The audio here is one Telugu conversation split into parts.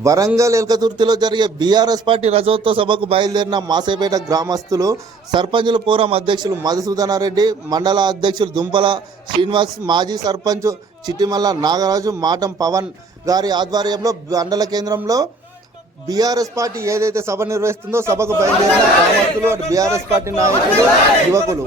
వరంగల్ ఎల్కతుర్తిలో జరిగే బీఆర్ఎస్ పార్టీ రజోత్సవ సభకు బయలుదేరిన మాసేపేట గ్రామస్తులు సర్పంచుల పోరం అధ్యక్షులు మధుసూదనారెడ్డి మండల అధ్యక్షులు దుంపల శ్రీనివాస్ మాజీ సర్పంచ్ చిట్టిమల్ల నాగరాజు మాటం పవన్ గారి ఆధ్వర్యంలో మండల కేంద్రంలో బీఆర్ఎస్ పార్టీ ఏదైతే సభ నిర్వహిస్తుందో సభకు బయలుదేరిన గ్రామస్తులు అటు బీఆర్ఎస్ పార్టీ నాయకులు యువకులు.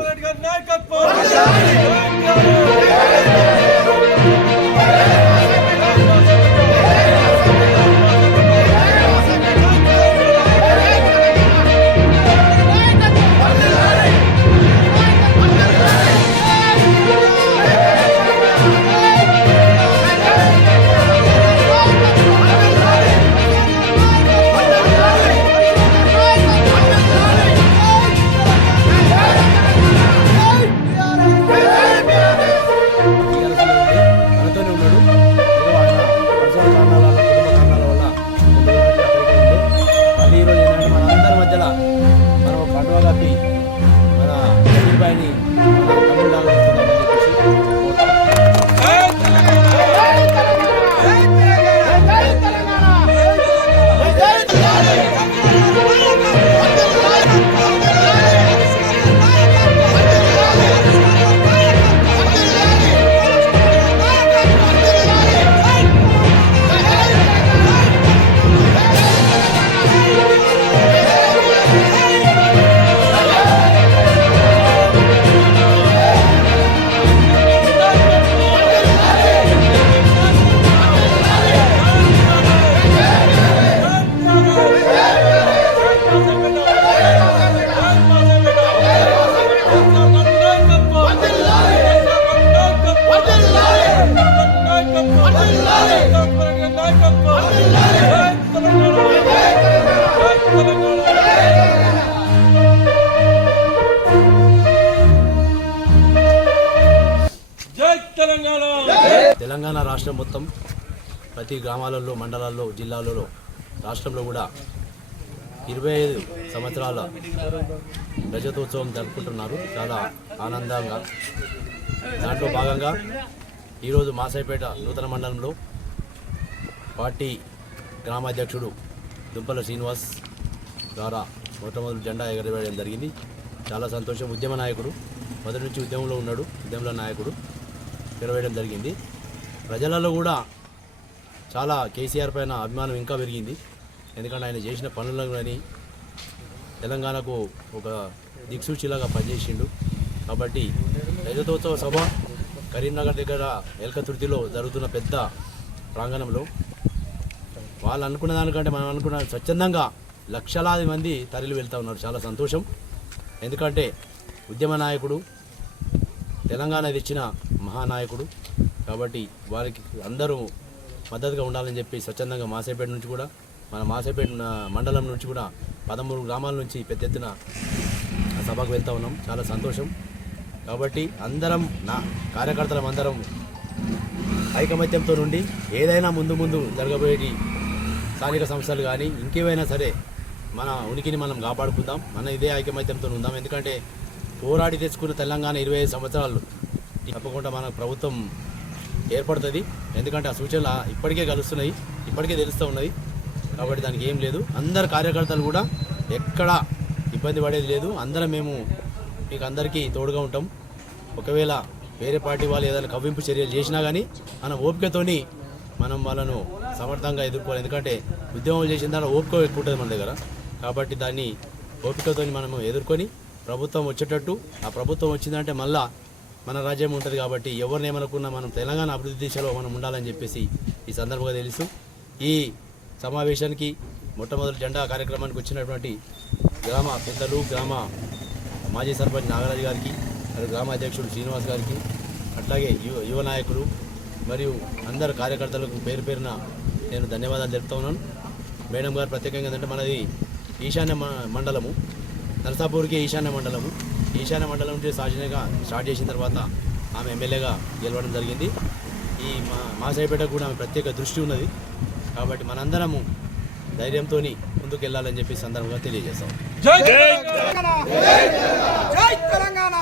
తెలంగాణ రాష్ట్రం మొత్తం ప్రతి గ్రామాలలో మండలాల్లో జిల్లాలలో రాష్ట్రంలో కూడా ఇరవై ఐదు సంవత్సరాల రజతోత్సవం జరుపుకుంటున్నారు. చాలా ఆనందంగా దాంట్లో భాగంగా ఈరోజు మాసాయిపేట నూతన మండలంలో పార్టీ గ్రామాధ్యక్షుడు దుంపల శ్రీనివాస్ ద్వారా మొట్టమొదటి జెండా ఎగరవేయడం జరిగింది. చాలా సంతోషం. ఉద్యమ నాయకుడు మొదటి నుంచి ఉద్యమంలో ఉన్నాడు. ఉద్యమంలో నాయకుడు ఎగరవేయడం జరిగింది. ప్రజలలో కూడా చాలా కేసీఆర్ పైన అభిమానం ఇంకా పెరిగింది. ఎందుకంటే ఆయన చేసిన పనులను కానీ తెలంగాణకు ఒక దిక్సూచిలాగా పనిచేసిండు. కాబట్టి రజతోత్సవ సభ కరీంనగర్ దగ్గర ఎల్కతుర్తిలో జరుగుతున్న పెద్ద ప్రాంగణంలో వాళ్ళు అనుకున్న దానికంటే మనం అనుకున్న స్వచ్ఛందంగా లక్షలాది మంది తరలి వెళ్తూ ఉన్నారు. చాలా సంతోషం. ఎందుకంటే ఉద్యమ నాయకుడు తెలంగాణ తెచ్చిన మహానాయకుడు. కాబట్టి వారికి అందరూ మద్దతుగా ఉండాలని చెప్పి స్వచ్ఛందంగా మాసేపేట నుంచి కూడా మన మాసేపేట మండలం నుంచి కూడా పదమూడు గ్రామాల నుంచి పెద్ద ఎత్తున సభకు వెళ్తూ ఉన్నాం. చాలా సంతోషం. కాబట్టి అందరం నా కార్యకర్తలం అందరం ఐకమత్యంతో నుండి ఏదైనా ముందు ముందు జరగబోయేది స్థానిక సంస్థలు కానీ ఇంకేవైనా సరే మన ఉనికిని మనం కాపాడుకుందాం. మన ఇదే ఐకమత్యంతో ఉందాం. ఎందుకంటే పోరాడి తెచ్చుకున్న తెలంగాణ ఇరవై ఐదు సంవత్సరాలు తప్పకుండా మన ప్రభుత్వం ఏర్పడుతుంది. ఎందుకంటే ఆ సూచనలు ఇప్పటికే కలుస్తున్నాయి. ఇప్పటికే తెలుస్తూ ఉన్నది. కాబట్టి దానికి ఏం లేదు. అందరు కార్యకర్తలు కూడా ఎక్కడ ఇబ్బంది పడేది లేదు. అందరం మేము మీకు అందరికీ తోడుగా ఉంటాం. ఒకవేళ వేరే పార్టీ వాళ్ళు ఏదైనా కవ్వింపు చర్యలు చేసినా కానీ మన ఓపికతోని మనం వాళ్ళను సమర్థంగా ఎదుర్కోవాలి. ఎందుకంటే ఉద్యమం చేసిన దాని ఓపిక ఎక్కువ ఉంటుంది మన దగ్గర. కాబట్టి దాన్ని ఓపికతోని మనము ఎదుర్కొని ప్రభుత్వం వచ్చేటట్టు ఆ ప్రభుత్వం వచ్చిందంటే మళ్ళీ మన రాజ్యం ఉంటుంది కాబట్టి ఎవరిని ఏమనుకున్నా మనం తెలంగాణ అభివృద్ధి దిశలో మనం ఉండాలని చెప్పేసి ఈ సందర్భంగా తెలుసు ఈ సమావేశానికి మొట్టమొదటి జెండా కార్యక్రమానికి వచ్చినటువంటి గ్రామ పెద్దలు గ్రామ మాజీ సర్పంచ్ నాగరాజు గారికి మరియు గ్రామ అధ్యక్షుడు శ్రీనివాస్ గారికి అట్లాగే యువ యువ నాయకులు మరియు అందరు కార్యకర్తలకు పేరు పేరున నేను ధన్యవాదాలు తెలుపుతా ఉన్నాను. మేడం గారు ప్రత్యేకంగా ఏంటంటే మనది ఈశాన్య మ- మండలము. నరసాపూర్కి ఈశాన్య మండలము. ఈశాన్య మండలం నుంచి సాజనగా స్టార్ట్ చేసిన తర్వాత ఆమె ఎమ్మెల్యేగా గెలవడం జరిగింది. ఈ మా మాసాయిపేట కూడా ఆమె ప్రత్యేక దృష్టి ఉన్నది. కాబట్టి మనందరము ధైర్యంతో ముందుకు వెళ్ళాలని చెప్పి సందర్భంగా తెలియజేస్తాం. జై జై తెలంగాణ!